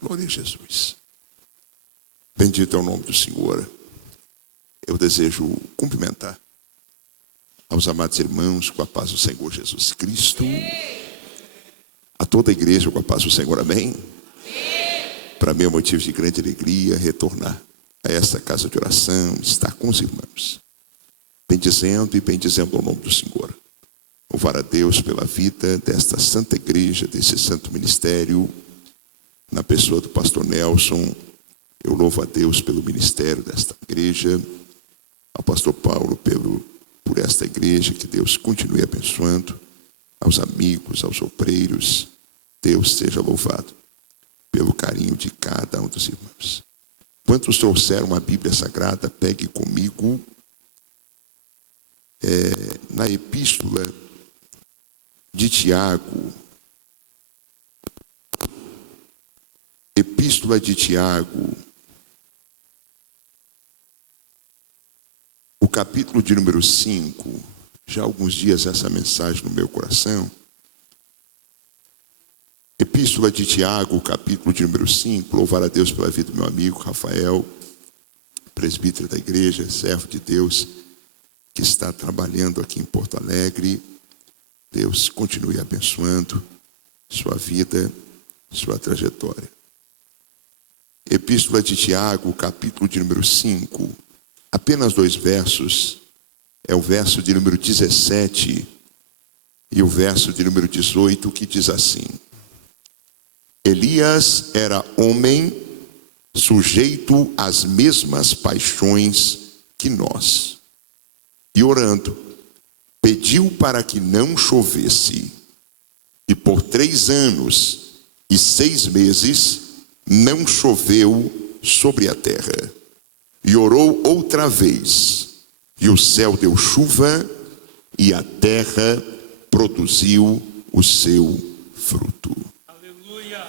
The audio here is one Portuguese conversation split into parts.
Glória a Jesus. Bendito é o nome do Senhor. Eu desejo cumprimentar aos amados irmãos com a paz do Senhor Jesus Cristo. A toda a igreja com a paz do Senhor, amém? Para mim é motivo de grande alegria retornar a esta casa de oração, estar com os irmãos, bendizendo o nome do Senhor. Louvar a Deus pela vida desta santa igreja, desse santo ministério, na pessoa do pastor Nelson. Eu louvo a Deus pelo ministério desta igreja, ao pastor Paulo por esta igreja, que Deus continue abençoando, aos amigos, aos obreiros. Deus seja louvado pelo carinho de cada um dos irmãos. Quantos trouxeram uma Bíblia Sagrada, pegue comigo na Epístola de Tiago. Epístola de Tiago, o capítulo de número 5. Já há alguns dias essa mensagem no meu coração. Epístola de Tiago, capítulo de número 5. Louvar a Deus pela vida do meu amigo Rafael, presbítero da igreja, servo de Deus, que está trabalhando aqui em Porto Alegre. Deus continue abençoando sua vida, sua trajetória. Epístola de Tiago, capítulo de número 5. Apenas 2 versos. É o verso de número 17 e o verso de número 18, que diz assim: Elias era homem sujeito às mesmas paixões que nós, e orando, pediu para que não chovesse, e por 3 anos e 6 meses não choveu sobre a terra. E orou outra vez, e o céu deu chuva, e a terra produziu o seu fruto. Aleluia.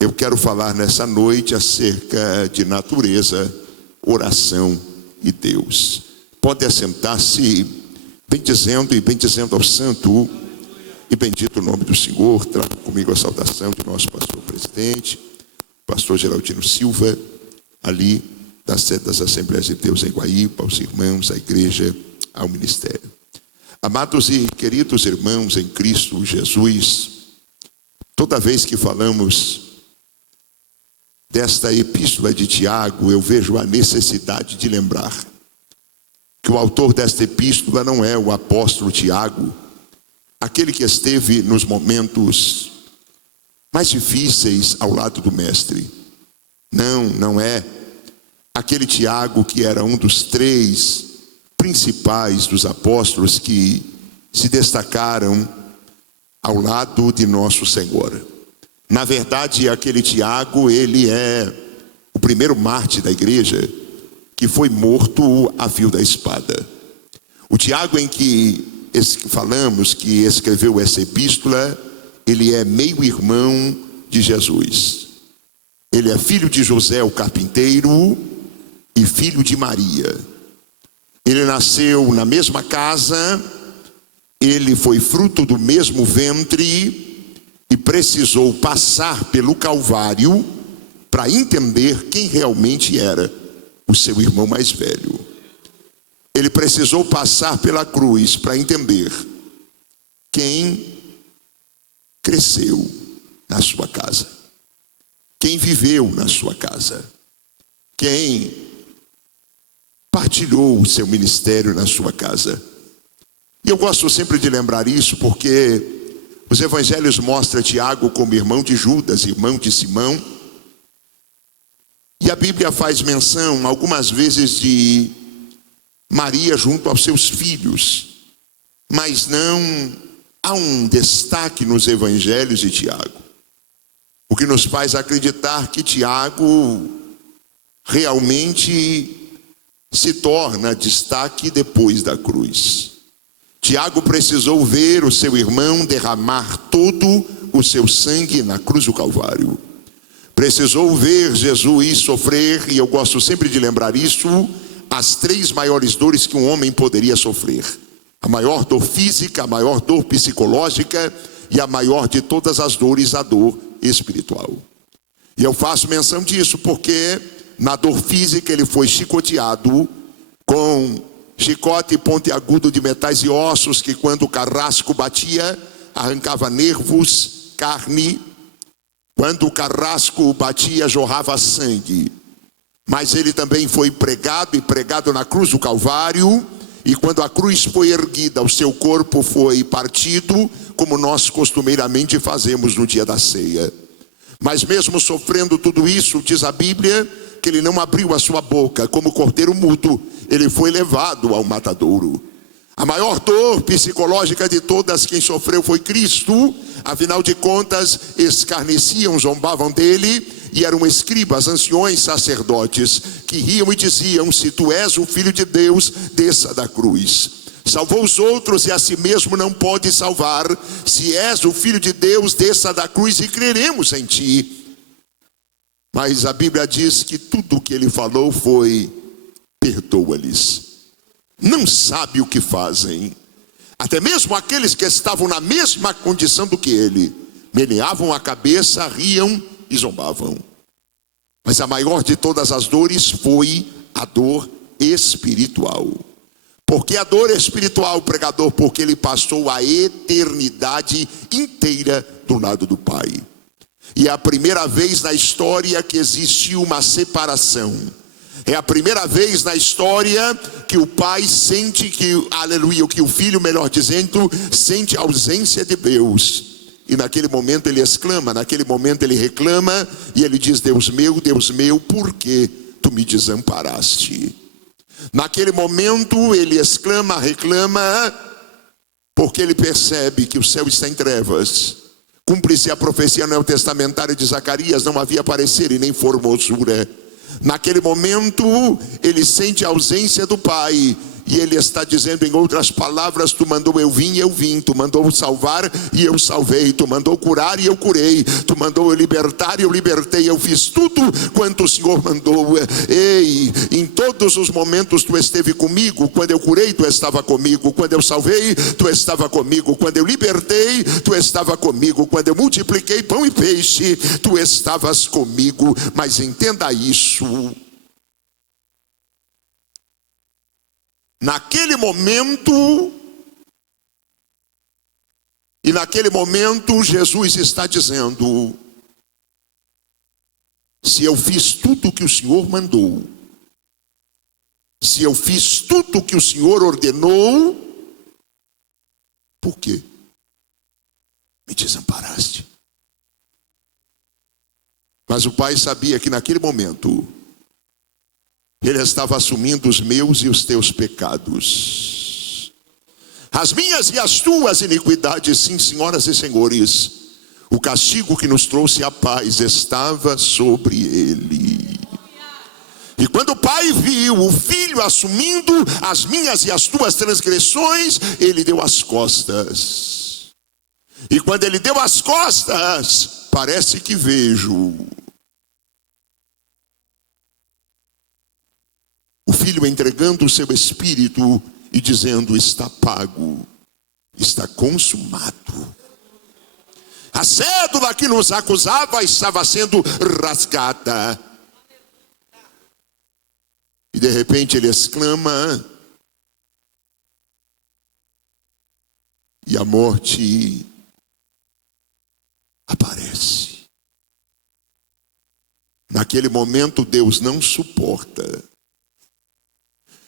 Eu quero falar nessa noite acerca de natureza, oração e Deus. Pode assentar-se, bendizendo ao santo e bendito o nome do Senhor. Trago comigo a saudação de nosso pastor presidente, pastor Geraldino Silva, ali da sede das Assembleias de Deus em Guaíba, aos irmãos, à igreja, ao ministério. Amados e queridos irmãos em Cristo Jesus, toda vez que falamos desta epístola de Tiago, eu vejo a necessidade de lembrar que o autor desta epístola não é o apóstolo Tiago, aquele que esteve nos momentos mais difíceis ao lado do mestre. Não é aquele Tiago que era um dos 3 principais dos apóstolos que se destacaram ao lado de nosso Senhor. Na verdade, aquele Tiago, ele é o primeiro mártir da igreja que foi morto a fio da espada. O Tiago em que falamos, que escreveu essa epístola, ele é meio-irmão de Jesus. Ele é filho de José, o carpinteiro, e filho de Maria. Ele nasceu na mesma casa, ele foi fruto do mesmo ventre e precisou passar pelo Calvário para entender quem realmente era o seu irmão mais velho. Ele precisou passar pela cruz para entender quem cresceu na sua casa, quem viveu na sua casa, quem partilhou o seu ministério na sua casa. E eu gosto sempre de lembrar isso porque os evangelhos mostram Tiago como irmão de Judas, irmão de Simão. E a Bíblia faz menção algumas vezes de Maria junto aos seus filhos, mas não há um destaque nos evangelhos de Tiago, o que nos faz acreditar que Tiago realmente se torna destaque depois da cruz. Tiago precisou ver o seu irmão derramar todo o seu sangue na cruz do Calvário. Precisou ver Jesus sofrer, e eu gosto sempre de lembrar isso, as 3 maiores dores que um homem poderia sofrer. A maior dor física, a maior dor psicológica e a maior de todas as dores, a dor espiritual. E eu faço menção disso porque na dor física ele foi chicoteado com chicote pontiagudo de metais e ossos, que quando o carrasco batia, arrancava nervos, carne. Quando o carrasco batia, jorrava sangue. Mas ele também foi pregado, e pregado na cruz do Calvário. E quando a cruz foi erguida, o seu corpo foi partido, como nós costumeiramente fazemos no dia da ceia. Mas mesmo sofrendo tudo isso, diz a Bíblia, que ele não abriu a sua boca, como cordeiro mudo, ele foi levado ao matadouro. A maior dor psicológica de todas quem sofreu foi Cristo. Afinal de contas, escarneciam, zombavam dele, e eram escribas, anciões, sacerdotes, que riam e diziam: se tu és o Filho de Deus, desça da cruz. Salvou os outros e a si mesmo não pode salvar. Se és o Filho de Deus, desça da cruz e creremos em ti. Mas a Bíblia diz que tudo o que ele falou foi: perdoa-lhes, não sabe o que fazem. Até mesmo aqueles que estavam na mesma condição do que ele, meneavam a cabeça, riam e zombavam. Mas a maior de todas as dores foi a dor espiritual. Porque a dor espiritual, pregador, porque ele passou a eternidade inteira do lado do Pai. E é a primeira vez na história que existiu uma separação. É a primeira vez na história que o pai sente que, aleluia, que o filho, melhor dizendo, sente a ausência de Deus. E naquele momento ele exclama, naquele momento ele reclama, e ele diz: Deus meu, por que tu me desamparaste? Naquele momento ele exclama, reclama, porque ele percebe que o céu está em trevas. Cumpre-se a profecia neotestamentária de Zacarias: não havia parecer e nem formosura. Naquele momento ele sente a ausência do Pai, e ele está dizendo, em outras palavras: tu mandou, eu vim, tu mandou salvar e eu salvei, tu mandou curar e eu curei, tu mandou eu libertar e eu libertei, eu fiz tudo quanto o Senhor mandou. Ei, em todos os momentos tu esteve comigo. Quando eu curei, tu estava comigo. Quando eu salvei, tu estava comigo. Quando eu libertei, tu estava comigo. Quando eu multipliquei pão e peixe, tu estavas comigo. Mas entenda isso: naquele momento, Jesus está dizendo: se eu fiz tudo o que o Senhor mandou, se eu fiz tudo o que o Senhor ordenou, por que me desamparaste? Mas o pai sabia que naquele momento ele estava assumindo os meus e os teus pecados, as minhas e as tuas iniquidades. Sim, senhoras e senhores, o castigo que nos trouxe a paz estava sobre ele. E quando o pai viu o filho assumindo as minhas e as tuas transgressões, ele deu as costas. E quando ele deu as costas, parece que vejo o filho entregando o seu espírito e dizendo: está pago, está consumado. A cédula que nos acusava estava sendo rasgada. E de repente ele exclama, e a morte aparece. Naquele momento Deus não suporta.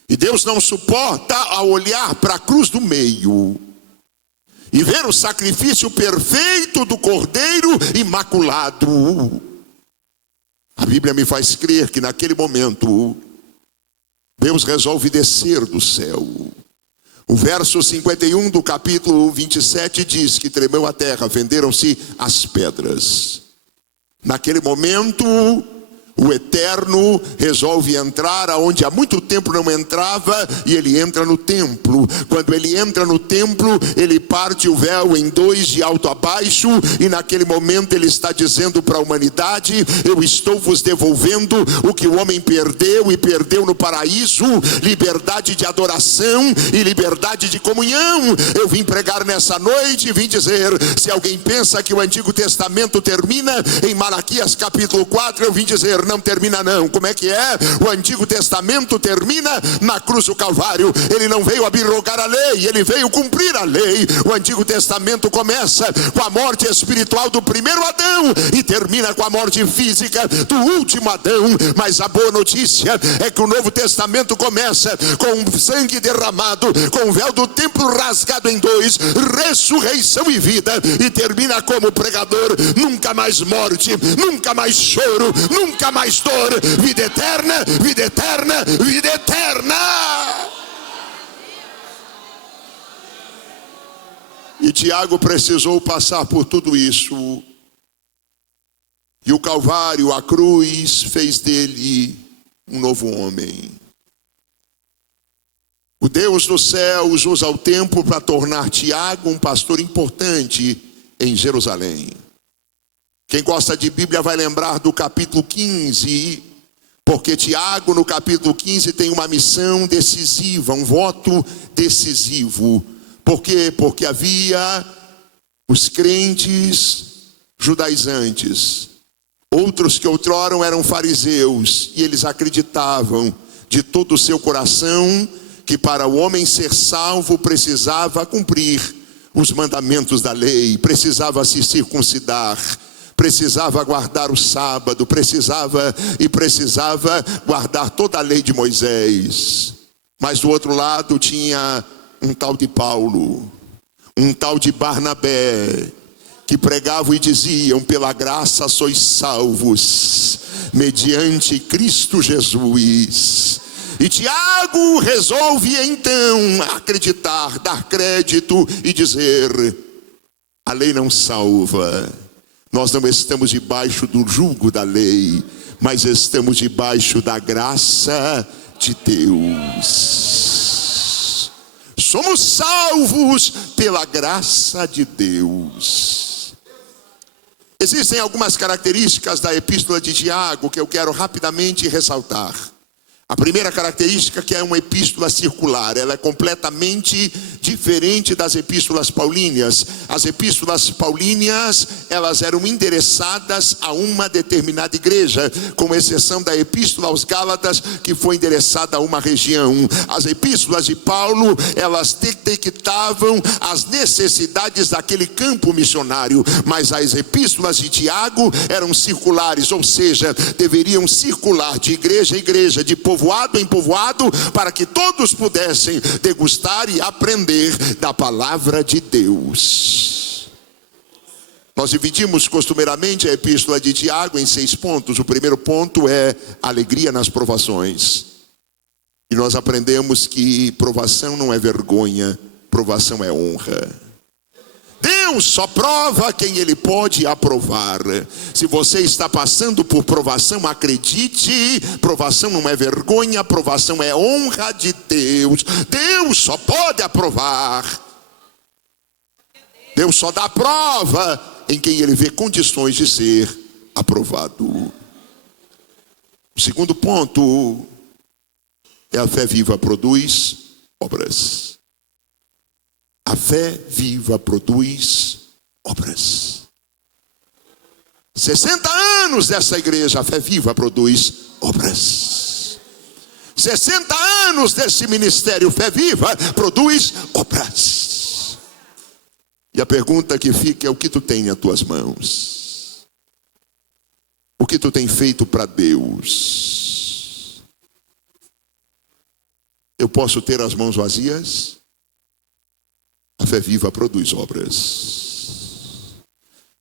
E Deus não suporta ao olhar para a cruz do meio e ver o sacrifício perfeito do Cordeiro imaculado. A Bíblia me faz crer que naquele momento Deus resolve descer do céu. O verso 51 do capítulo 27 diz que tremeu a terra, fenderam-se as pedras. Naquele momento O Eterno resolve entrar aonde há muito tempo não entrava, e ele entra no templo. Quando ele entra no templo, ele parte o véu em dois, de alto a baixo, e naquele momento ele está dizendo para a humanidade: eu estou vos devolvendo o que o homem perdeu, e perdeu no paraíso: liberdade de adoração e liberdade de comunhão. Eu vim pregar nessa noite e vim dizer: se alguém pensa que o Antigo Testamento termina em Malaquias capítulo 4, eu vim dizer: não termina não. Como é que é? O Antigo Testamento termina na cruz do Calvário. Ele não veio abrogar a lei, ele veio cumprir a lei. O Antigo Testamento começa com a morte espiritual do primeiro Adão e termina com a morte física do último Adão. Mas a boa notícia é que o Novo Testamento começa com sangue derramado, com o véu do templo rasgado em dois, ressurreição e vida, e termina como pregador: nunca mais morte, nunca mais choro, nunca mais dor, vida eterna, vida eterna, vida eterna. E Tiago precisou passar por tudo isso, e o Calvário, a cruz, fez dele um novo homem. O Deus dos céus usa o tempo para tornar Tiago um pastor importante em Jerusalém. Quem gosta de Bíblia vai lembrar do capítulo 15, porque Tiago no capítulo 15 tem uma missão decisiva, um voto decisivo. Por quê? Porque havia os crentes judaizantes, outros que outrora eram fariseus, e eles acreditavam de todo o seu coração que para o homem ser salvo precisava cumprir os mandamentos da lei, precisava se circuncidar, precisava guardar o sábado, precisava guardar toda a lei de Moisés. Mas do outro lado tinha um tal de Paulo, um tal de Barnabé, que pregavam e diziam: pela graça sois salvos, mediante Cristo Jesus. E Tiago resolve então acreditar, dar crédito e dizer: a lei não salva. Nós não estamos debaixo do jugo da lei, mas estamos debaixo da graça de Deus. Somos salvos pela graça de Deus. Existem algumas características da epístola de Tiago que eu quero rapidamente ressaltar. A primeira característica é que é uma epístola circular. Ela é completamente diferente das epístolas paulíneas. As epístolas paulíneas, elas eram endereçadas a uma determinada igreja, com exceção da epístola aos Gálatas, que foi endereçada a uma região. As epístolas de Paulo, elas detectavam as necessidades daquele campo missionário, mas as epístolas de Tiago eram circulares, ou seja, deveriam circular de igreja a igreja, de povoado em povoado, para que todos pudessem degustar e aprender da palavra de Deus. Nós dividimos costumeiramente a epístola de Tiago em 6 pontos. O primeiro ponto é alegria nas provações. E nós aprendemos que provação não é vergonha, provação é honra. Deus só prova quem Ele pode aprovar. Se você está passando por provação, acredite, provação não é vergonha, provação é honra de Deus. Deus só pode aprovar. Deus só dá prova em quem Ele vê condições de ser aprovado. O segundo ponto é: a fé viva produz obras. A fé viva produz obras. 60 anos dessa igreja, a fé viva produz obras. 60 anos desse ministério, fé viva produz obras. E a pergunta que fica é: o que tu tem nas tuas mãos? O que tu tem feito para Deus? Eu posso ter as mãos vazias? A fé viva produz obras.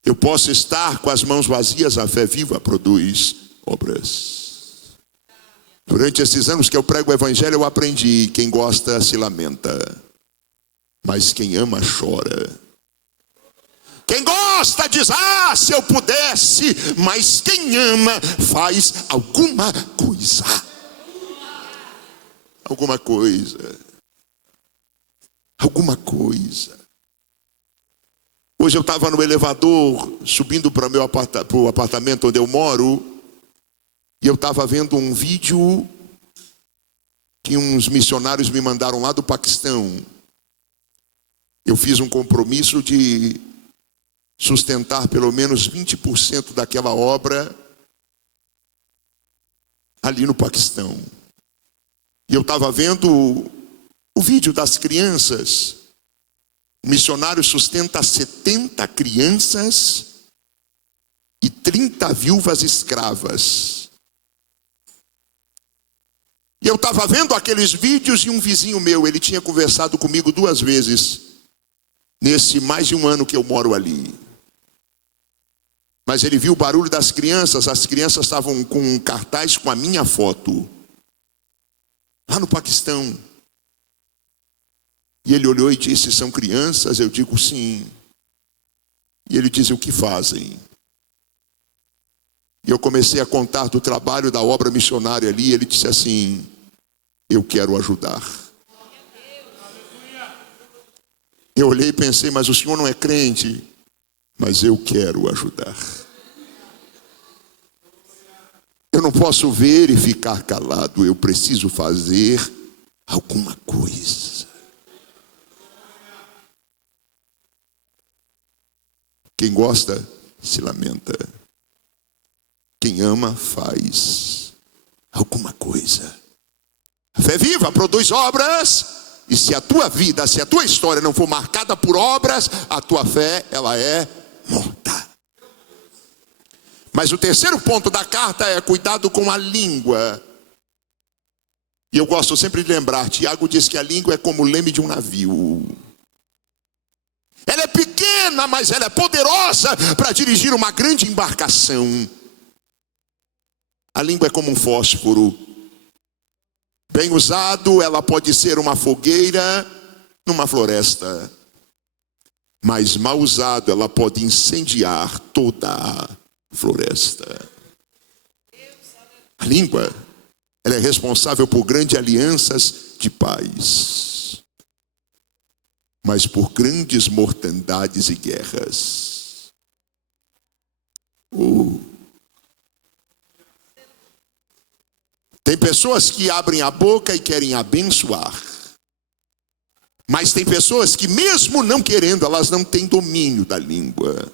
Eu posso estar com as mãos vazias, a fé viva produz obras. Durante esses anos que eu prego o evangelho, eu aprendi: quem gosta se lamenta, mas quem ama chora. Quem gosta diz, se eu pudesse. Mas quem ama faz alguma coisa. Alguma coisa. Alguma coisa. Hoje eu estava no elevador, subindo para o apartamento onde eu moro. E eu estava vendo um vídeo que uns missionários me mandaram lá do Paquistão. Eu fiz um compromisso de sustentar pelo menos 20% daquela obra ali no Paquistão. E eu estava vendo o vídeo das crianças. O missionário sustenta 70 crianças e 30 viúvas escravas. E eu estava vendo aqueles vídeos e um vizinho meu, ele tinha conversado comigo 2 vezes, nesse mais de um ano que eu moro ali. Mas ele viu o barulho das crianças, as crianças estavam com um cartaz com a minha foto, lá no Paquistão. E ele olhou e disse, são crianças? Eu digo, sim. E ele disse, o que fazem? E eu comecei a contar do trabalho da obra missionária ali, e ele disse assim, eu quero ajudar. Eu olhei e pensei, mas o senhor não é crente? Mas eu quero ajudar. Eu não posso ver e ficar calado, eu preciso fazer alguma coisa. Quem gosta, se lamenta. Quem ama, faz alguma coisa. A fé viva produz obras. E se a tua vida, se a tua história não for marcada por obras, a tua fé, ela é morta. Mas o terceiro ponto da carta é cuidado com a língua. E eu gosto sempre de lembrar, Tiago diz que a língua é como o leme de um navio. Ela é pequena, mas ela é poderosa para dirigir uma grande embarcação. A língua é como um fósforo. Bem usado, ela pode ser uma fogueira numa floresta. Mas mal usado, ela pode incendiar toda a floresta. A língua, ela é responsável por grandes alianças de paz, mas por grandes mortandades e guerras. Tem pessoas que abrem a boca e querem abençoar. Mas tem pessoas que mesmo não querendo, elas não têm domínio da língua.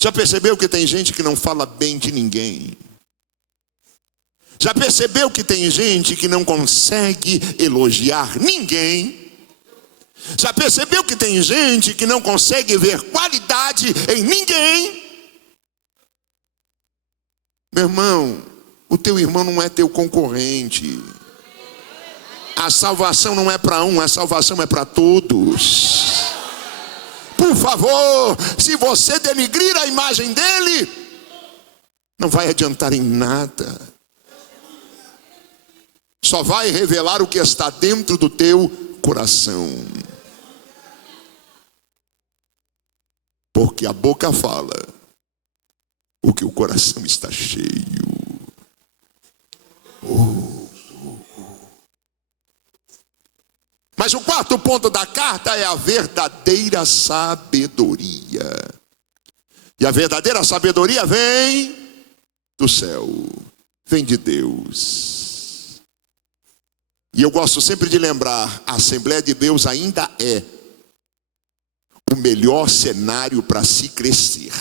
Já percebeu que tem gente que não fala bem de ninguém? Já percebeu que tem gente que não consegue elogiar ninguém? Já percebeu que tem gente que não consegue ver qualidade em ninguém? Meu irmão, o teu irmão não é teu concorrente. A salvação não é para um, a salvação é para todos. Por favor, se você denigrir a imagem dele, não vai adiantar em nada. Só vai revelar o que está dentro do teu coração. Porque a boca fala o que o coração está cheio. Mas o quarto ponto da carta é a verdadeira sabedoria. E a verdadeira sabedoria vem do céu, vem de Deus. E eu gosto sempre de lembrar, a Assembleia de Deus ainda é o melhor cenário para se crescer.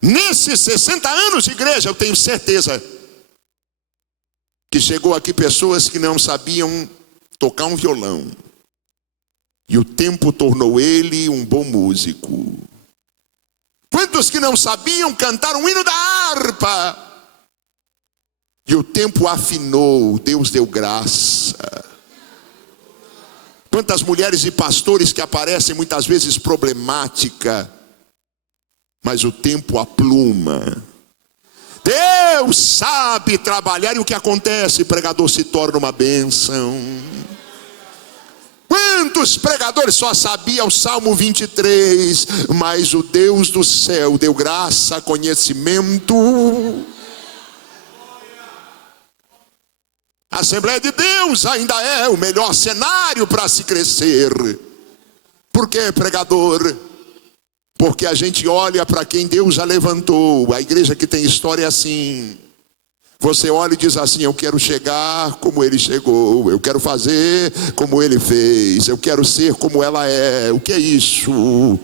Nesses 60 anos de igreja, eu tenho certeza que chegou aqui pessoas que não sabiam tocar um violão. E o tempo tornou ele um bom músico. Quantos que não sabiam cantar um hino da harpa? E o tempo afinou, Deus deu graça. Quantas mulheres e pastores que aparecem muitas vezes problemática, mas o tempo apluma. Deus sabe trabalhar e o que acontece? O pregador se torna uma bênção. Quantos pregadores só sabiam o Salmo 23, mas o Deus do céu deu graça, conhecimento. A Assembleia de Deus ainda é o melhor cenário para se crescer. Por quê, pregador? Porque a gente olha para quem Deus já levantou. A igreja que tem história é assim. Você olha e diz assim: eu quero chegar como ele chegou, eu quero fazer como ele fez, eu quero ser como ela é. O que é isso?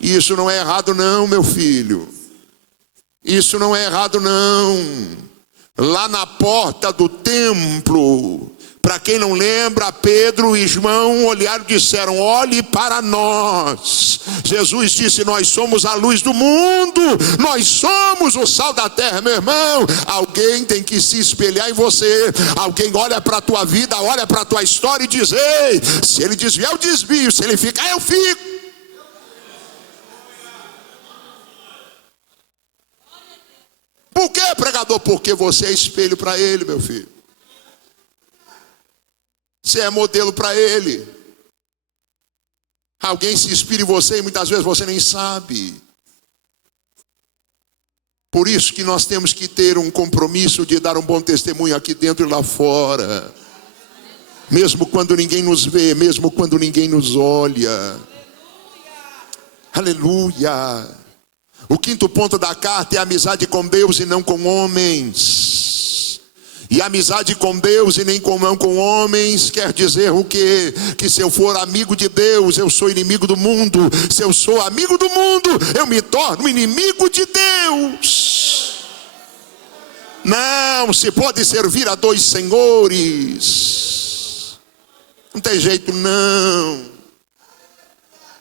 Isso não é errado não, meu filho. Isso não é errado não. Lá na porta do templo, para quem não lembra, Pedro e João olharam e disseram: olhe para nós. Jesus disse: nós somos a luz do mundo, nós somos o sal da terra. Meu irmão, alguém tem que se espelhar em você. Alguém olha para a tua vida, olha para a tua história e diz: ei, se ele desviar eu desvio, se ele ficar eu fico. Por que, pregador? Porque você é espelho para ele, meu filho. Você é modelo para ele. Alguém se inspira em você e muitas vezes você nem sabe. Por isso que nós temos que ter um compromisso de dar um bom testemunho aqui dentro e lá fora. Mesmo quando ninguém nos vê, mesmo quando ninguém nos olha. Aleluia. O quinto ponto da carta é a amizade com Deus e não com homens. E amizade com Deus e nem não com homens quer dizer o quê? Que se eu for amigo de Deus, eu sou inimigo do mundo. Se eu sou amigo do mundo, eu me torno inimigo de Deus. Não se pode servir a dois senhores. Não tem jeito não.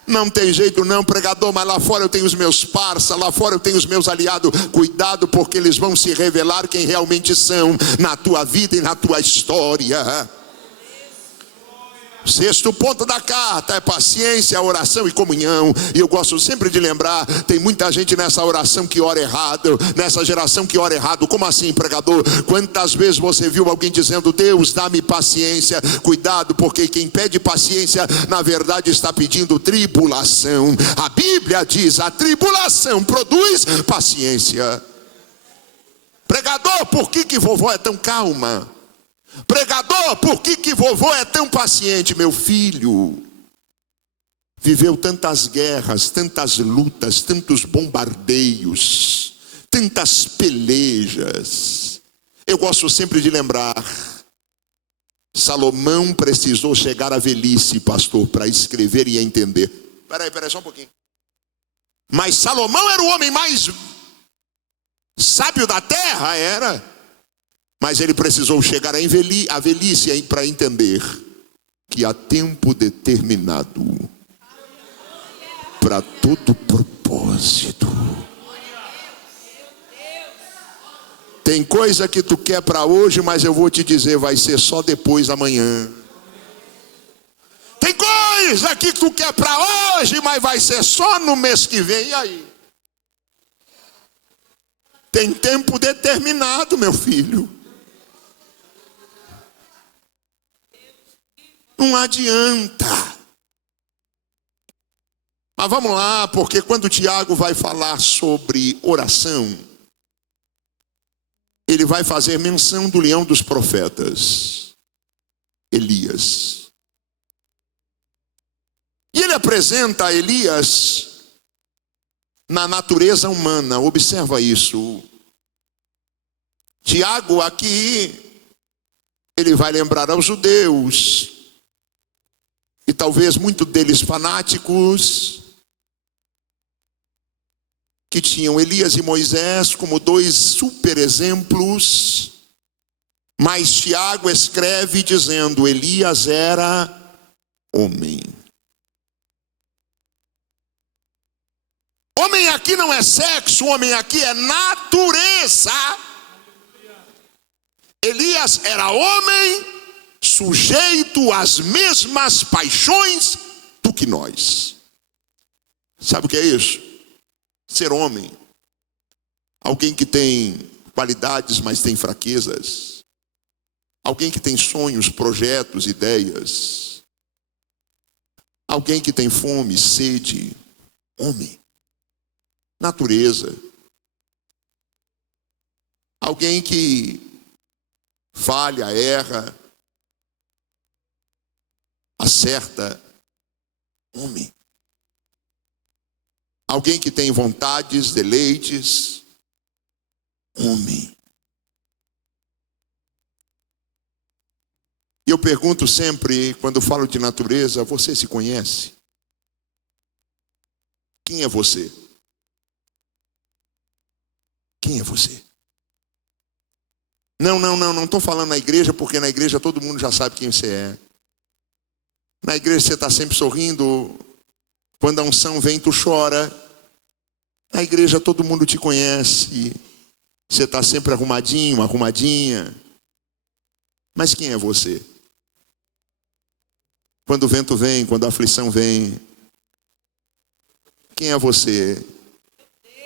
Não tem jeito não, pregador, mas lá fora eu tenho os meus parça, lá fora eu tenho os meus aliados. Cuidado, porque eles vão se revelar quem realmente são na tua vida e na tua história. Sexto ponto da carta é paciência, oração e comunhão. E eu gosto sempre de lembrar, tem muita gente nessa oração que ora errado, nessa geração que ora errado. Como assim, pregador? Quantas vezes você viu alguém dizendo: Deus, dá-me paciência? Cuidado, porque quem pede paciência, na verdade está pedindo tribulação. A Bíblia diz: a tribulação produz paciência. Pregador, por que vovó é tão calma? Pregador, por que vovô é tão paciente? Meu filho viveu tantas guerras, tantas lutas, tantos bombardeios, tantas pelejas. Eu gosto sempre de lembrar, Salomão precisou chegar à velhice, pastor, para escrever e entender. Peraí, só um pouquinho. Mas Salomão era o homem mais sábio da terra, era. Mas ele precisou chegar à velhice para entender que há tempo determinado para todo propósito. Tem coisa que tu quer para hoje, mas eu vou te dizer, vai ser só depois da manhã. Tem coisa que tu quer para hoje, mas vai ser só no mês que vem. E aí? Tem tempo determinado, meu filho. Não adianta. Mas vamos lá, porque quando o Tiago vai falar sobre oração, ele vai fazer menção do leão dos profetas, Elias. E ele apresenta Elias na natureza humana. Observa isso. Tiago aqui, ele vai lembrar aos judeus, e talvez muitos deles fanáticos, que tinham Elias e Moisés como dois super exemplos. Mas Tiago escreve dizendo: Elias era homem. Homem aqui não é sexo, homem aqui é natureza. Elias era homem, sujeito às mesmas paixões do que nós. Sabe o que é isso? Ser homem. Alguém que tem qualidades, mas tem fraquezas. Alguém que tem sonhos, projetos, ideias. Alguém que tem fome, sede. Homem. Natureza. Alguém que falha, erra, acerta. Homem. Alguém que tem vontades, deleites. Homem. E eu pergunto sempre, quando falo de natureza, você se conhece? Quem é você? Quem é você? Não estou falando na igreja, porque na igreja todo mundo já sabe quem você é. Na igreja você está sempre sorrindo, quando a unção vem tu chora. Na igreja todo mundo te conhece, você está sempre arrumadinho, arrumadinha. Mas quem é você? Quando o vento vem, quando a aflição vem, quem é você?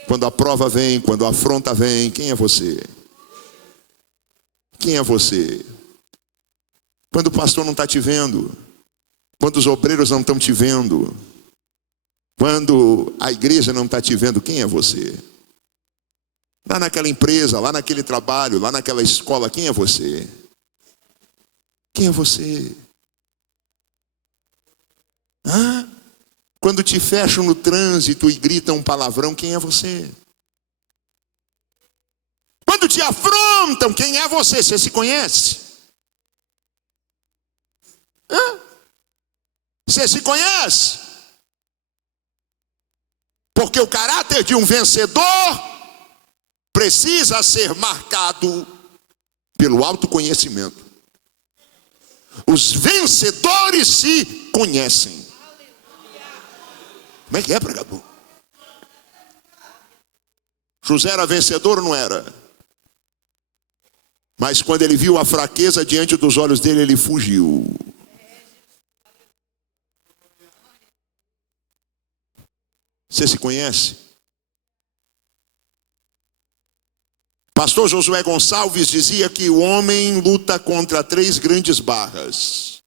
Quando a prova vem, quando a afronta vem, quem é você? Quem é você? Quando o pastor não está te vendo, quando os obreiros não estão te vendo, quando a igreja não está te vendo, quem é você? Lá naquela empresa, lá naquele trabalho, lá naquela escola, quem é você? Quem é você? Quando te fecham no trânsito e gritam um palavrão, quem é você? Quando te afrontam, quem é você? Você se conhece? Você se conhece? Porque o caráter de um vencedor precisa ser marcado pelo autoconhecimento. Os vencedores se conhecem. Como é que é, pregador? José era vencedor ou não era? Mas quando ele viu a fraqueza diante dos olhos dele, ele fugiu. Você se conhece? Pastor Josué Gonçalves dizia que o homem luta contra 3 grandes barras.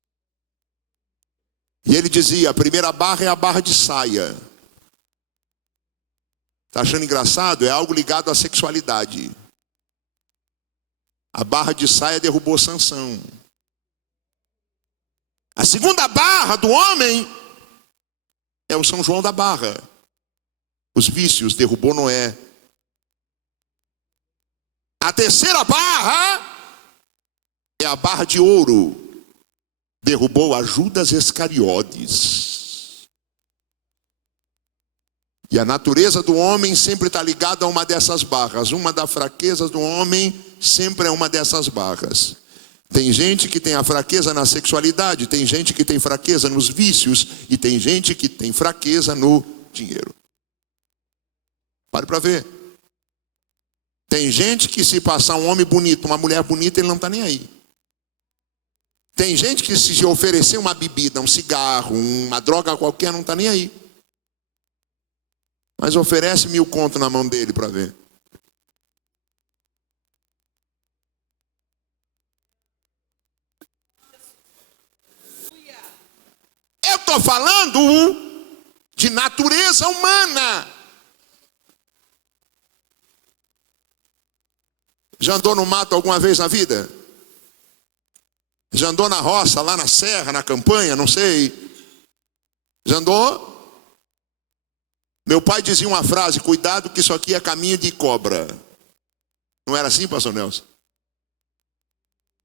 E ele dizia, a primeira barra é a barra de saia. Está achando engraçado? É algo ligado à sexualidade. A barra de saia derrubou Sansão. A segunda barra do homem é o São João da Barra. Os vícios, derrubou Noé. A terceira barra é a barra de ouro. Derrubou a Judas Iscariotes. E a natureza do homem sempre está ligada a uma dessas barras. Uma das fraquezas do homem sempre é uma dessas barras. Tem gente que tem a fraqueza na sexualidade, tem gente que tem fraqueza nos vícios e tem gente que tem fraqueza no dinheiro. Pare para ver. Tem gente que se passar um homem bonito, uma mulher bonita, ele não está nem aí. Tem gente que se oferecer uma bebida, um cigarro, uma droga qualquer, não está nem aí. Mas oferece 1000 conto na mão dele para ver. Eu estou falando de natureza humana. Já andou no mato alguma vez na vida? Já andou na roça, lá na serra, na campanha, não sei. Já andou? Meu pai dizia uma frase, cuidado que isso aqui é caminho de cobra. Não era assim, pastor Nelson?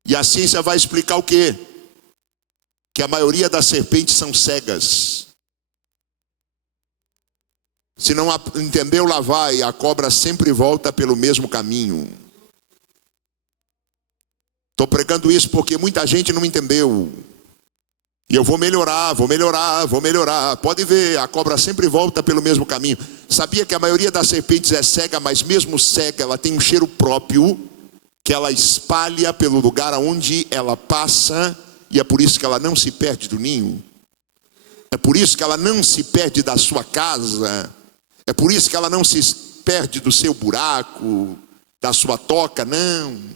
E a ciência vai explicar o quê? Que a maioria das serpentes são cegas. Se não entendeu, lá vai. A cobra sempre volta pelo mesmo caminho. Estou pregando isso porque muita gente não entendeu. E eu vou melhorar. Pode ver, a cobra sempre volta pelo mesmo caminho. Sabia que a maioria das serpentes é cega, mas mesmo cega, ela tem um cheiro próprio que ela espalha pelo lugar aonde ela passa. E é por isso que ela não se perde do ninho. É por isso que ela não se perde da sua casa. É por isso que ela não se perde do seu buraco, da sua toca, não.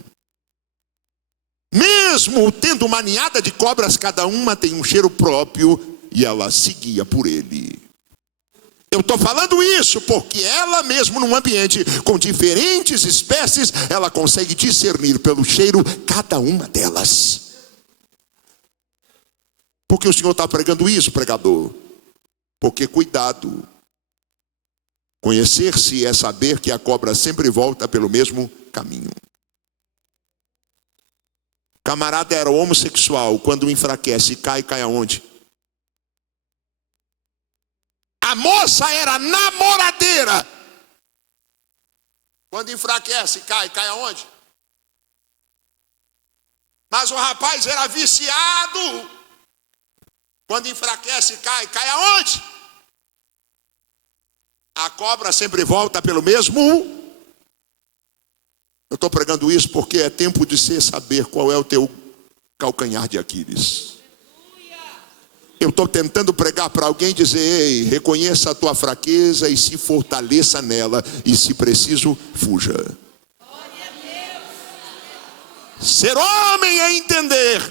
Mesmo tendo uma ninhada de cobras, cada uma tem um cheiro próprio, e ela seguia por ele. Eu estou falando isso porque ela mesmo num ambiente com diferentes espécies, ela consegue discernir pelo cheiro cada uma delas. Por que o Senhor está pregando isso, pregador? Porque cuidado. Conhecer-se é saber que a cobra sempre volta pelo mesmo caminho. Camarada era homossexual, quando enfraquece, cai aonde? A moça era namoradeira. Quando enfraquece, cai aonde? Mas o rapaz era viciado. Quando enfraquece, cai aonde? A cobra sempre volta pelo mesmo. Eu estou pregando isso porque é tempo de você saber qual é o teu calcanhar de Aquiles. Eu estou tentando pregar para alguém, dizer: ei, reconheça a tua fraqueza e se fortaleça nela. E se preciso, fuja. Ser homem é entender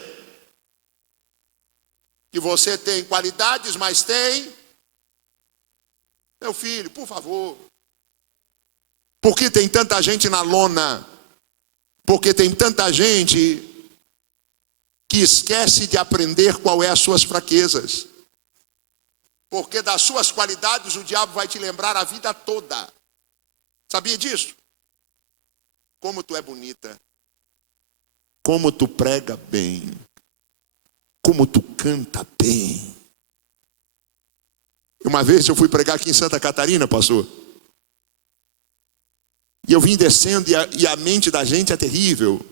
que você tem qualidades, mas tem... Meu filho, por favor. Por que tem tanta gente na lona? Porque tem tanta gente que esquece de aprender qual é as suas fraquezas. Porque das suas qualidades o diabo vai te lembrar a vida toda. Sabia disso? Como tu é bonita. Como tu prega bem. Como tu canta bem. Uma vez eu fui pregar aqui em Santa Catarina, pastor. E eu vim descendo e a mente da gente é terrível.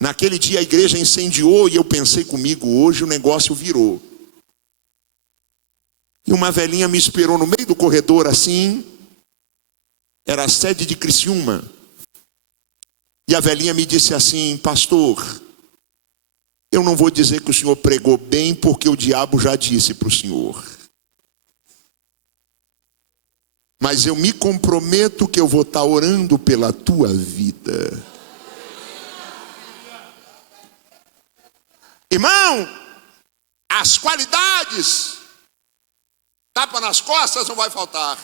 Naquele dia a igreja incendiou e eu pensei comigo: hoje o negócio virou. E uma velhinha me esperou no meio do corredor assim. Era a sede de Criciúma. E a velhinha me disse assim: pastor, eu não vou dizer que o senhor pregou bem, porque o diabo já disse para o senhor. Mas eu me comprometo que eu vou estar orando pela tua vida. Irmão, as qualidades, tapa nas costas não vai faltar.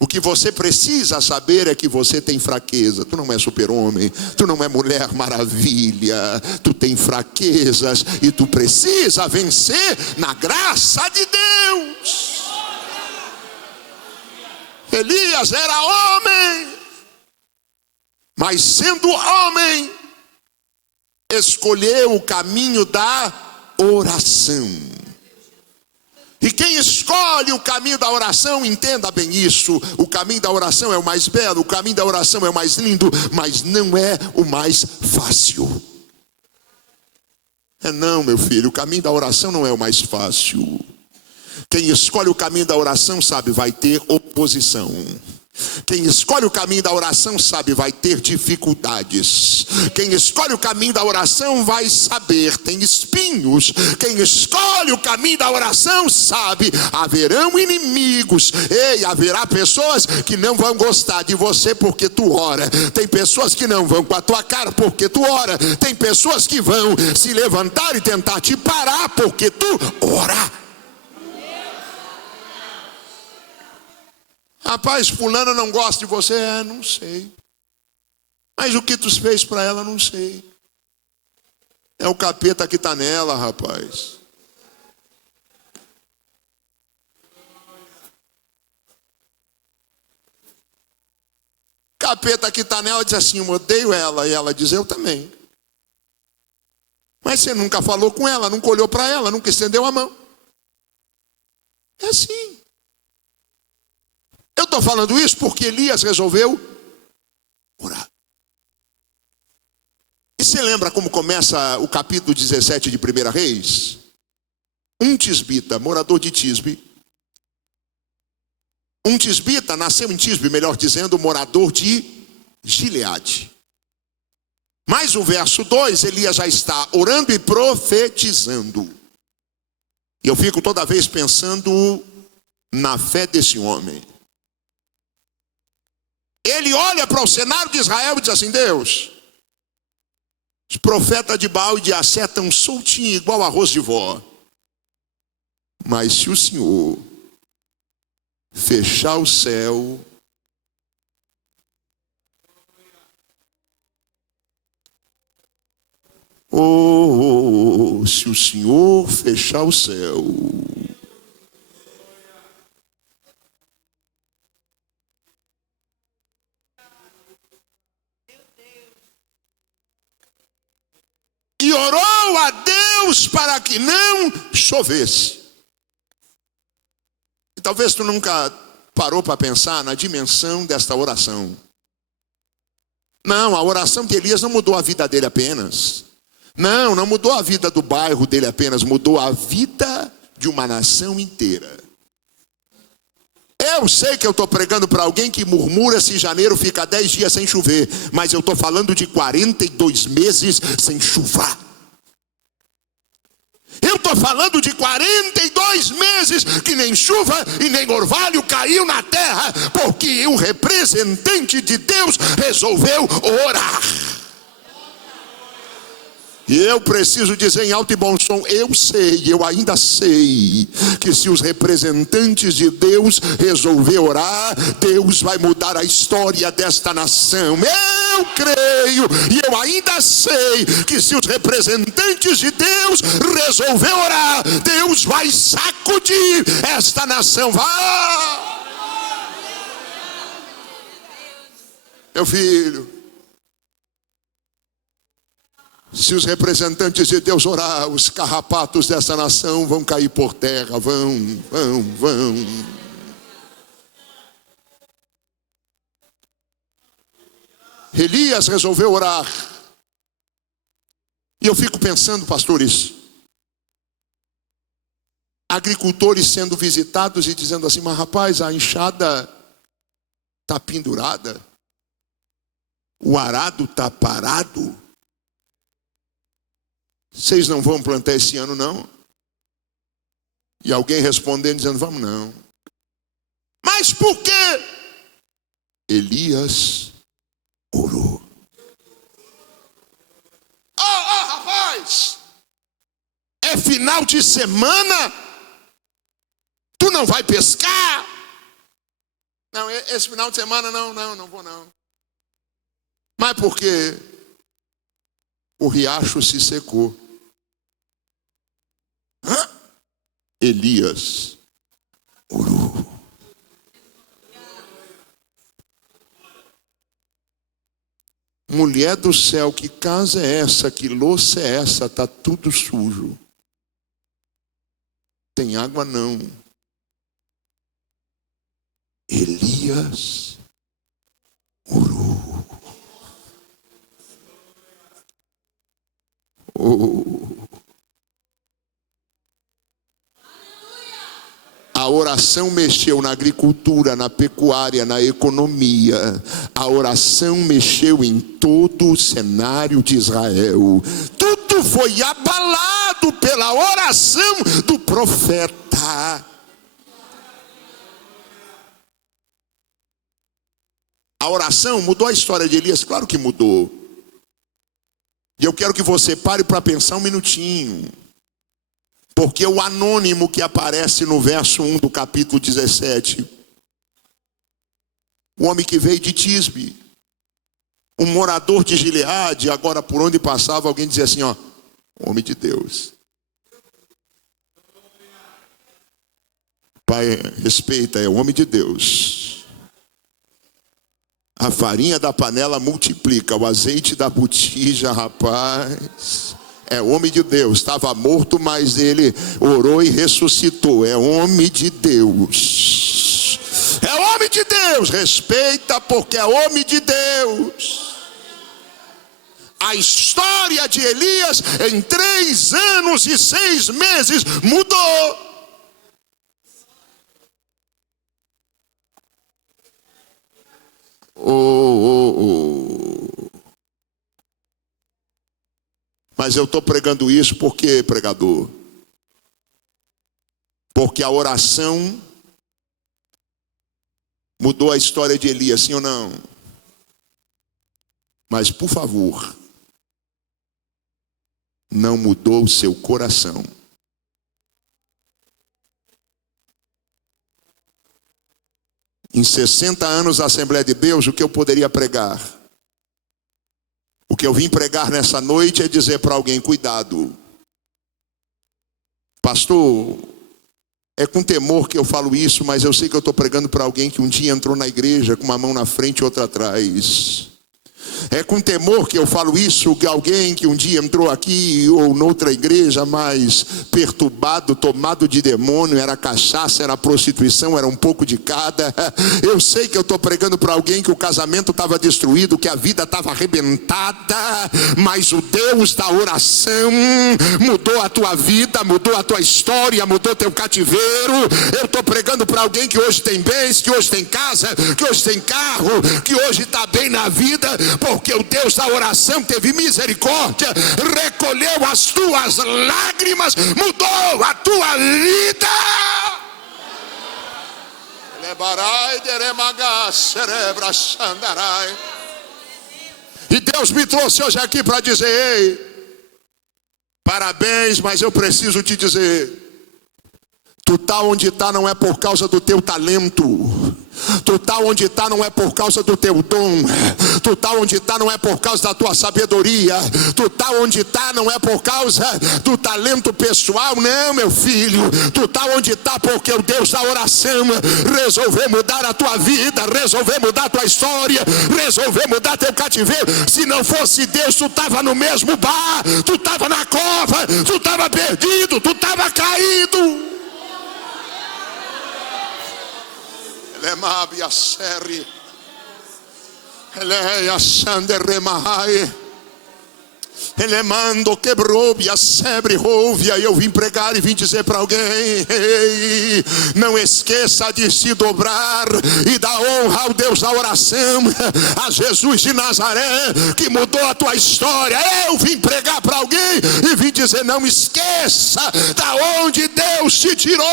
O que você precisa saber é que você tem fraqueza. Tu não é super-homem, tu não é mulher maravilha. Tu tem fraquezas e tu precisa vencer na graça de Deus. Elias era homem, mas sendo homem, escolheu o caminho da oração. E quem escolhe o caminho da oração, entenda bem isso: o caminho da oração é o mais belo, o caminho da oração é o mais lindo, mas não é o mais fácil. Não, meu filho, o caminho da oração não é o mais fácil. Quem escolhe o caminho da oração sabe, vai ter oposição. Quem escolhe o caminho da oração sabe, vai ter dificuldades. Quem escolhe o caminho da oração vai saber, tem espinhos. Quem escolhe o caminho da oração sabe, haverão inimigos. Ei, haverá pessoas que não vão gostar de você porque tu ora. Tem pessoas que não vão com a tua cara porque tu ora. Tem pessoas que vão se levantar e tentar te parar porque tu ora. Rapaz, fulana não gosta de você. Não sei. Mas o que tu fez para ela, não sei. É o capeta que está nela, rapaz. Capeta que está nela diz assim: eu odeio ela. E ela diz: eu também. Mas você nunca falou com ela, nunca olhou para ela, nunca estendeu a mão. É assim. Eu estou falando isso porque Elias resolveu orar. E você lembra como começa o capítulo 17 de 1 Reis? Um tisbita, morador de Tisbe. Um tisbita nasceu em Tisbe, melhor dizendo, morador de Gileade. Mas o verso 2, Elias já está orando e profetizando. E eu fico toda vez pensando na fé desse homem. Ele olha para o cenário de Israel e diz assim: Deus, Os profetas de Baal e de Assé estão soltinhos, igual arroz de vó. Mas se o Senhor fechar o céu, se o Senhor fechar o céu, e orou a Deus para que não chovesse. E talvez tu nunca parou para pensar na dimensão desta oração. Não, a oração de Elias não mudou a vida dele apenas. Não mudou a vida do bairro dele apenas, mudou a vida de uma nação inteira. Eu sei que eu estou pregando para alguém que murmura se janeiro fica 10 dias sem chover, mas eu estou falando de 42 meses sem chuva. Eu estou falando de 42 meses que nem chuva e nem orvalho caiu na terra, porque o representante de Deus resolveu orar. E eu preciso dizer em alto e bom som, eu ainda sei, que se os representantes de Deus resolver orar, Deus vai mudar a história desta nação. Eu creio, e eu ainda sei, que se os representantes de Deus resolver orar, Deus vai sacudir esta nação. Vai! Meu filho, se os representantes de Deus orar, os carrapatos dessa nação vão cair por terra, vão. Elias resolveu orar. E eu fico pensando, pastores, agricultores sendo visitados e dizendo assim, mas rapaz, a enxada está pendurada, o arado está parado. Vocês não vão plantar esse ano, não? E alguém respondendo, dizendo, vamos não. Mas por quê? Elias orou. Rapaz, é final de semana, tu não vai pescar? Não, esse final de semana não vou não. Mas por quê? O riacho se secou. Elias orou. Mulher do céu, que casa é essa? Que louça é essa? Está tudo sujo. Tem água não. Elias orou. A oração mexeu na agricultura, na pecuária, na economia. A oração mexeu em todo o cenário de Israel. Tudo foi abalado pela oração do profeta. A oração mudou a história de Elias? Claro que mudou. E eu quero que você pare para pensar um minutinho. Porque o anônimo que aparece no verso 1 do capítulo 17, o homem que veio de Tisbe, um morador de Gileade, agora por onde passava alguém dizia assim, homem de Deus. Pai, respeita, é o homem de Deus. A farinha da panela multiplica, o azeite da botija, rapaz... É homem de Deus, estava morto, mas ele orou e ressuscitou. É homem de Deus. É homem de Deus, respeita porque é homem de Deus. A história de Elias em 3 anos e 6 meses mudou. Mas eu estou pregando isso porque, pregador? Porque a oração mudou a história de Elias, sim ou não? Mas, por favor, não mudou o seu coração. Em 60 anos da Assembleia de Deus, o que eu poderia pregar? O que eu vim pregar nessa noite é dizer para alguém: cuidado. Pastor, é com temor que eu falo isso, mas eu sei que eu estou pregando para alguém que um dia entrou na igreja com uma mão na frente e outra atrás. É com temor que eu falo isso, que alguém que um dia entrou aqui ou noutra igreja mais perturbado, tomado de demônio, era cachaça, era prostituição, era um pouco de cada. Eu sei que eu estou pregando para alguém que o casamento estava destruído, que a vida estava arrebentada, mas o Deus da oração mudou a tua vida, mudou a tua história, mudou teu cativeiro. Eu estou pregando para alguém que hoje tem bens, que hoje tem casa, que hoje tem carro, que hoje está bem na vida, porque o Deus da oração teve misericórdia, recolheu as tuas lágrimas, mudou a tua vida. E Deus me trouxe hoje aqui para dizer: ei, parabéns, mas eu preciso te dizer, tu tá onde tá não é por causa do teu talento. Tu tá onde está não é por causa do teu dom. Tu tá onde está não é por causa da tua sabedoria. Tu tá onde está não é por causa do talento pessoal. Não, meu filho. Tu tá onde está porque o Deus da oração resolveu mudar a tua vida, resolveu mudar a tua história, resolveu mudar teu cativeiro. Se não fosse Deus, tu estava no mesmo bar, tu estava na cova, tu estava perdido, tu estava caído. Lemabia serri, eleia sanderemahai, elemando quebrou a sebre rouvia. E eu vim pregar e vim dizer para alguém: ei, não esqueça de se dobrar e dar honra ao Deus da oração, a Jesus de Nazaré, que mudou a tua história. Eu vim pregar para alguém e vim dizer: não esqueça da onde Deus te tirou.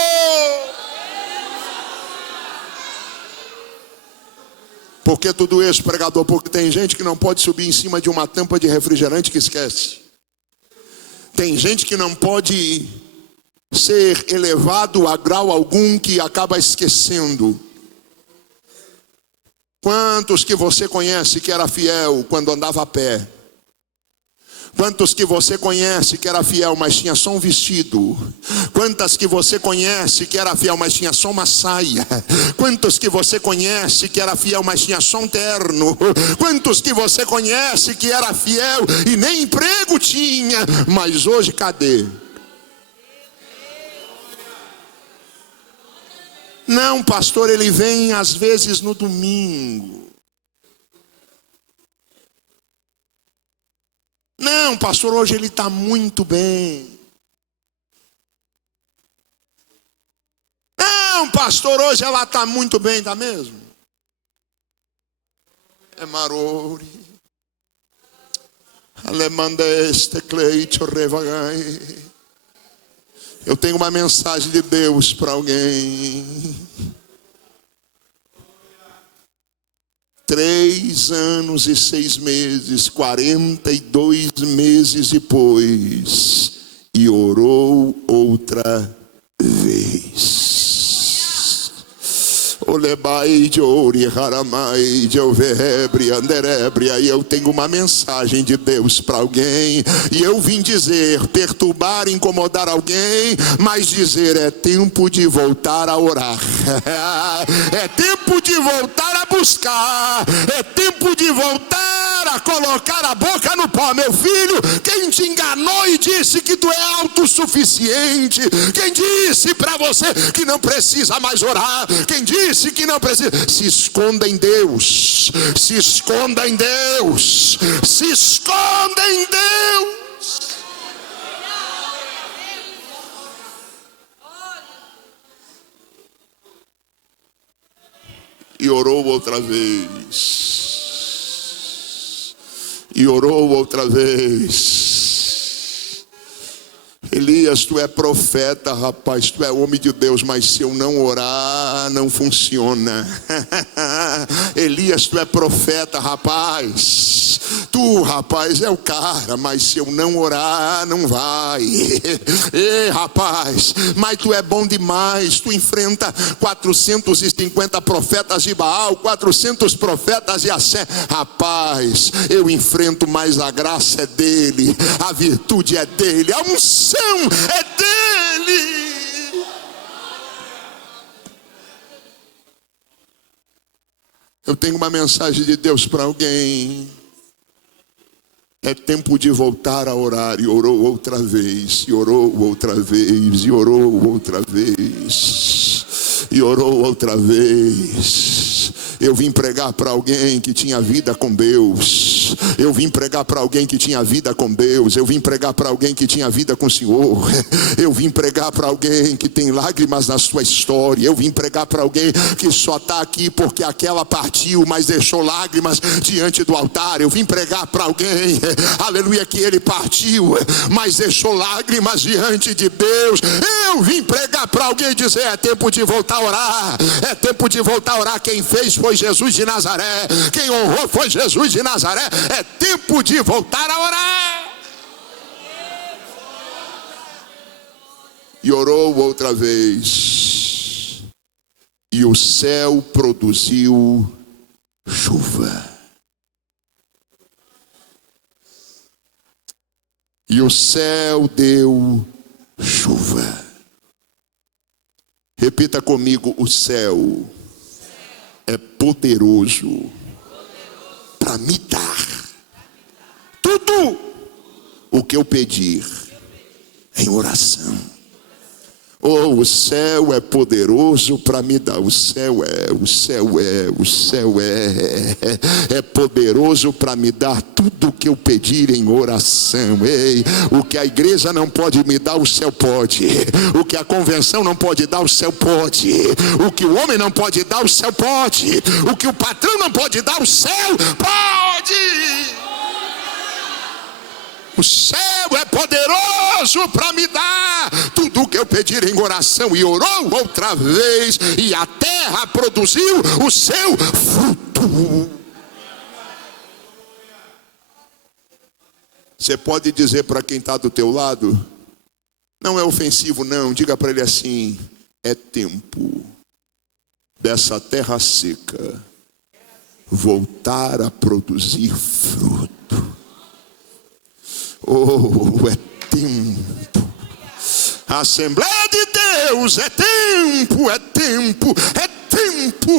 Por que tudo isso, pregador? Porque tem gente que não pode subir em cima de uma tampa de refrigerante que esquece. Tem gente que não pode ser elevado a grau algum que acaba esquecendo. Quantos que você conhece que era fiel quando andava a pé? Quantos que você conhece que era fiel, mas tinha só um vestido? Quantas que você conhece que era fiel, mas tinha só uma saia? Quantos que você conhece que era fiel, mas tinha só um terno? Quantos que você conhece que era fiel e nem emprego tinha? Mas hoje cadê? Não, pastor, ele vem às vezes no domingo. Não, pastor, hoje ele está muito bem. Não, pastor, hoje ela está muito bem, está mesmo? É marori. Alemandeste cleito revagai. Eu tenho uma mensagem de Deus para alguém. 3 anos e 6 meses, 42 meses depois, e orou outra vez. E eu tenho uma mensagem de Deus para alguém, e eu vim dizer, perturbar, incomodar alguém, mas dizer: é tempo de voltar a orar, é tempo de voltar a buscar, é tempo de voltar a colocar a boca no pó. Meu filho, quem te enganou e disse que tu é autossuficiente, quem disse para você que não precisa mais orar, quem disse que não precisa, se esconda em Deus, se esconda em Deus, se esconda em Deus. E orou outra vez. E orou outra vez. Elias, tu é profeta, rapaz, tu é homem de Deus, mas se eu não orar, não funciona. Elias, tu é profeta, rapaz, Tu, rapaz, é o cara, mas se eu não orar, não vai. Ei, rapaz, mas tu é bom demais. Tu enfrenta 450 profetas de Baal, 400 profetas de Assé. Rapaz, eu enfrento, mas a graça é dele, a virtude é dele, a unção é dele. Eu tenho uma mensagem de Deus para alguém. É tempo de voltar a orar. E orou outra vez, e orou outra vez, e orou outra vez, e orou outra vez. Eu vim pregar para alguém que tinha vida com Deus. Eu vim pregar para alguém que tinha vida com Deus. Eu vim pregar para alguém que tinha vida com o Senhor. Eu vim pregar para alguém que tem lágrimas na sua história. Eu vim pregar para alguém que só está aqui porque aquela partiu, mas deixou lágrimas diante do altar. Eu vim pregar para alguém, aleluia, que ele partiu, mas deixou lágrimas diante de Deus. Eu vim pregar para alguém e dizer: é tempo de voltar a orar. É tempo de voltar a orar. Quem fez foi Jesus de Nazaré. Quem honrou foi Jesus de Nazaré. É tempo de voltar a orar. E orou outra vez, e o céu produziu chuva. E o céu deu chuva. Repita comigo: o céu é poderoso para me dar tudo o que eu pedir em oração. Oh, o céu é poderoso para me dar. O céu é poderoso para me dar tudo o que eu pedir em oração. Ei, o que a igreja não pode me dar, o céu pode. O que a convenção não pode dar, o céu pode. O que o homem não pode dar, o céu pode. O que o patrão não pode dar, o céu pode. O céu é poderoso para me dar tudo o que eu pedir em oração. E orou outra vez, e a terra produziu o seu fruto. Você pode dizer para quem está do teu lado, não é ofensivo não, diga para ele assim: é tempo dessa terra seca voltar a produzir fruto. Oh, é tempo. A Assembleia de Deus, é tempo, é tempo, é tempo.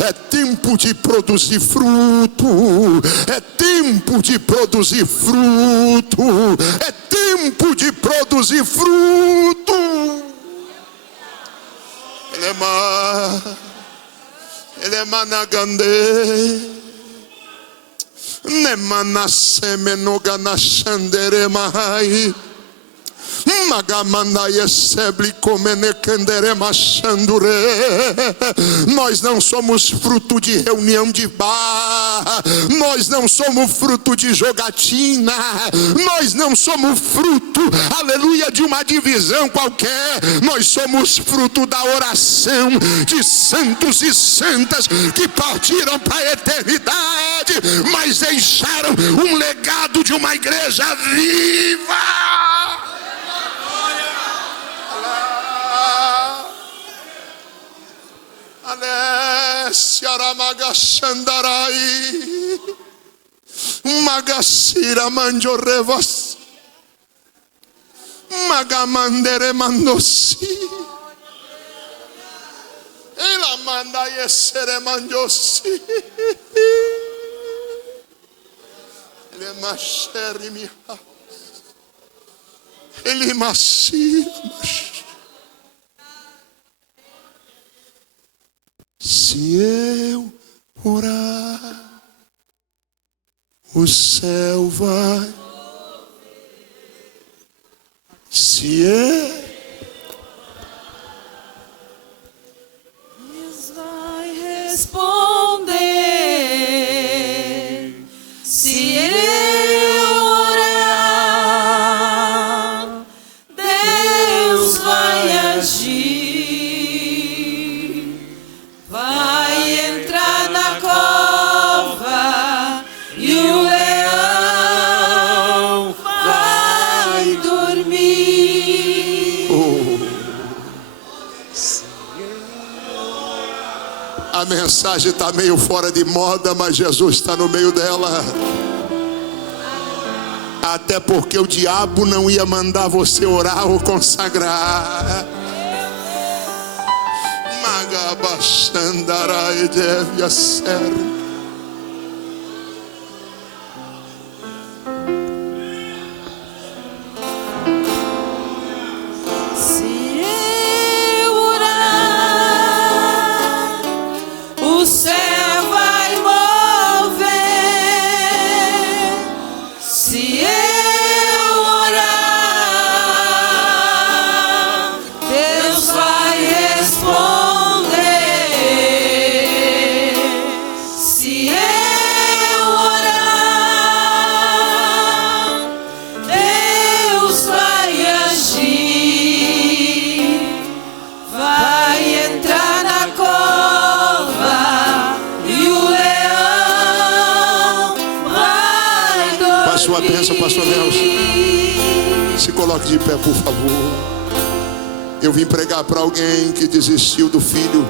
É tempo de produzir fruto. É tempo de produzir fruto. É tempo de produzir fruto. Ele é managande. Nós não somos fruto de reunião de bar. Nós não somos fruto de jogatina. Nós não somos fruto, aleluia, de uma divisão qualquer. Nós somos fruto da oração de santos e santas que partiram para a eternidade, mas deixaram um legado de uma igreja viva. Magasira manjorevas magamandere mandosi ela manda yesere manjosi ele macheri mi ele masira. Se eu orar, o céu vai. Se eu Deus vai responder. Se eu orar, Deus vai agir. Vai entrar A mensagem está meio fora de moda, mas Jesus está no meio dela. Até porque o diabo não ia mandar você orar ou consagrar. Magabashandarai devia ser. Se eu orar, o céu vai mover. Se eu orar, Deus vai responder. Se eu orar, Deus vai agir. Vai entrar na cova e o leão vai dormir. Passou a bênção, pastor Nelson. Se coloque de pé, por favor. Eu vim pregar para alguém que desistiu do filho.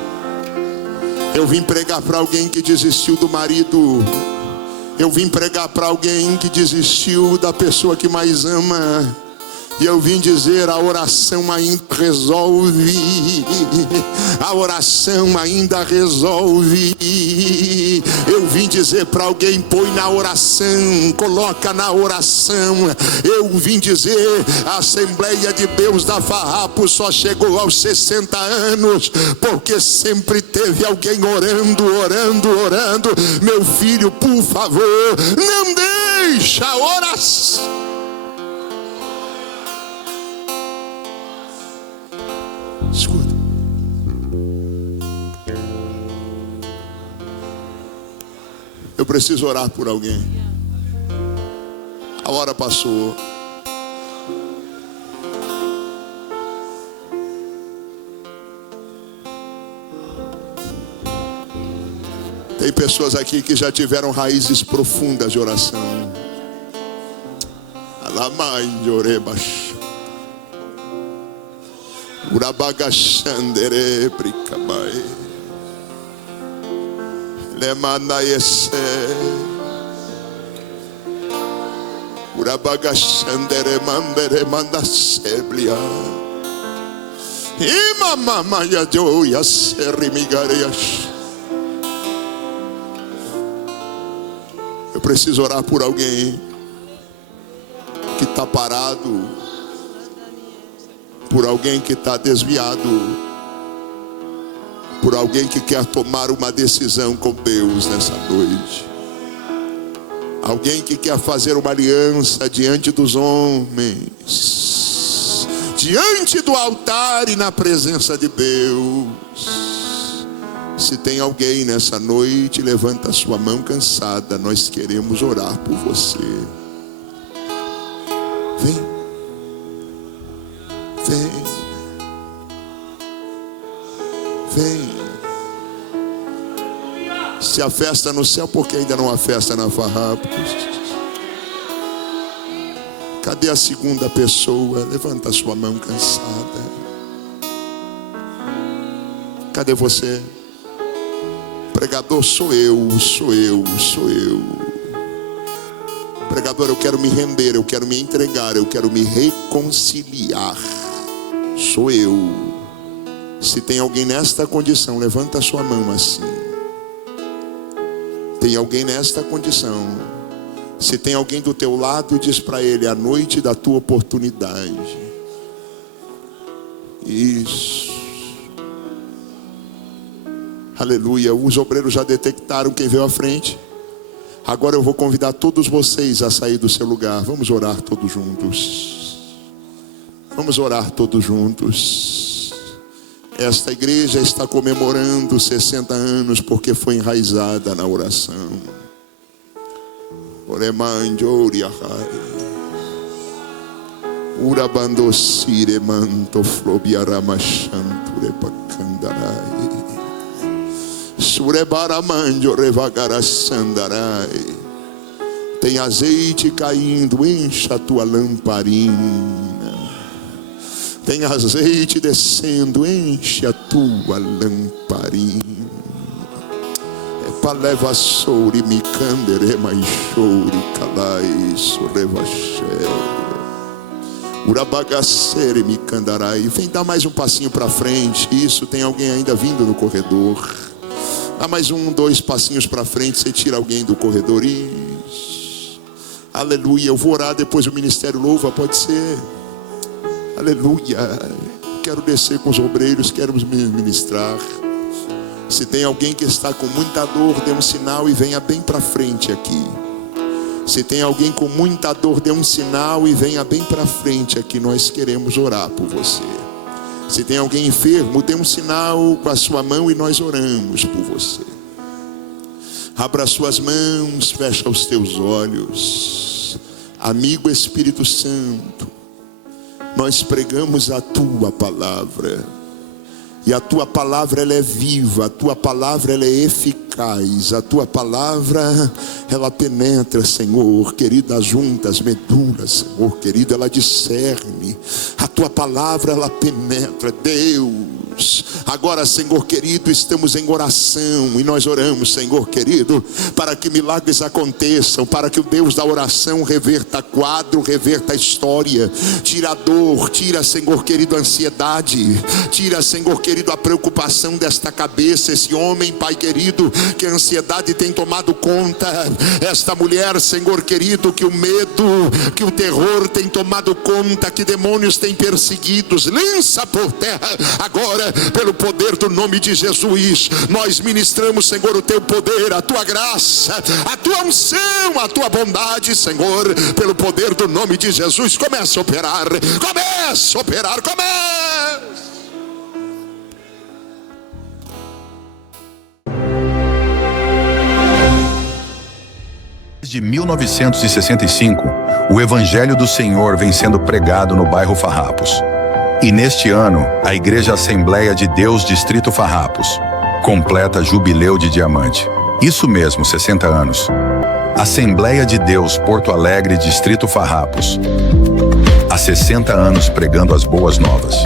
Eu vim pregar para alguém que desistiu do marido. Eu vim pregar para alguém que desistiu da pessoa que mais ama. E eu vim dizer, a oração ainda resolve. A oração ainda resolve. Eu vim dizer para alguém, põe na oração, coloca na oração. Eu vim dizer, a Assembleia de Deus da Farrapo só chegou aos 60 anos porque sempre teve alguém orando, orando, orando. Meu filho, por favor, não deixa a oração. Escuta. Eu preciso orar por alguém. A hora passou. Tem pessoas aqui que já tiveram raízes profundas de oração. Alamai de orebash. Urabagashandere brikabai. Lemanaese. Urabagashandere mandere mandaseblia. Imama ya joya serrimigarias. Eu preciso orar por alguém que está parado, por alguém que está desviado, por alguém que quer tomar uma decisão com Deus nessa noite, alguém que quer fazer uma aliança diante dos homens, diante do altar e na presença de Deus. Se tem alguém nessa noite, levanta a sua mão cansada, nós queremos orar por você. Vem. Vem. Vem. Se há festa no céu, porque ainda não há festa na Farrapo? Cadê a segunda pessoa? Levanta a sua mão cansada. Cadê você? Pregador, sou eu. Pregador, eu quero me render, eu quero me entregar, eu quero me reconciliar. Sou eu. Se tem alguém nesta condição, levanta a sua mão assim. Tem alguém nesta condição. Se tem alguém do teu lado, diz para ele, a noite da tua oportunidade. Isso. Aleluia. Os obreiros já detectaram quem veio à frente. Agora eu vou convidar todos vocês a sair do seu lugar. Vamos orar todos juntos. Vamos orar todos juntos. Esta igreja está comemorando 60 anos porque foi enraizada na oração. Urabandosire manto flobiaramashanture pakandarai. Surebaramanjo revagarasandarai. Tem azeite caindo, encha a tua lamparina. Tem azeite descendo, enche a tua lamparina. paleva souri mi candere mai chouri calai sorevache. Urabagacere me candarai. Vem dar mais um passinho para frente. Isso, tem alguém ainda vindo no corredor. Dá mais 1, 2 passinhos para frente. Você tira alguém do corredor. Isso. Aleluia. Eu vou orar, depois o ministério louva. Pode ser. Aleluia. Quero descer com os obreiros. Quero me ministrar. Se tem alguém que está com muita dor, dê um sinal e venha bem para frente aqui. Se tem alguém com muita dor, dê um sinal e venha bem para frente aqui. Nós queremos orar por você. Se tem alguém enfermo, dê um sinal com a sua mão e nós oramos por você. Abra as suas mãos, fecha os teus olhos. Amigo Espírito Santo, nós pregamos a tua palavra. E a tua palavra ela é viva, a tua palavra ela é eficaz, a tua palavra ela penetra, Senhor querido, as juntas, medulas, Senhor querido, ela discerne. A tua palavra ela penetra, Deus. Agora, Senhor querido, estamos em oração e nós oramos, Senhor querido, para que milagres aconteçam, para que o Deus da oração reverta quadro, reverta história, tira a dor, tira, Senhor querido, a ansiedade, tira, Senhor querido, a preocupação desta cabeça, esse homem, Pai querido, que a ansiedade tem tomado conta, esta mulher, Senhor querido, que o medo, que o terror tem tomado conta, que demônios têm perseguidos, lança por terra agora, pelo poder do nome de Jesus. Nós ministramos, Senhor, o teu poder, a tua graça, a tua unção, a tua bondade, Senhor, pelo poder do nome de Jesus. Começa a operar, começa a operar, começa. Desde 1965, o Evangelho do Senhor vem sendo pregado no bairro Farrapos. E neste ano, a Igreja Assembleia de Deus Distrito Farrapos completa jubileu de diamante. Isso mesmo, 60 anos. Assembleia de Deus Porto Alegre Distrito Farrapos. Há 60 anos pregando as boas novas.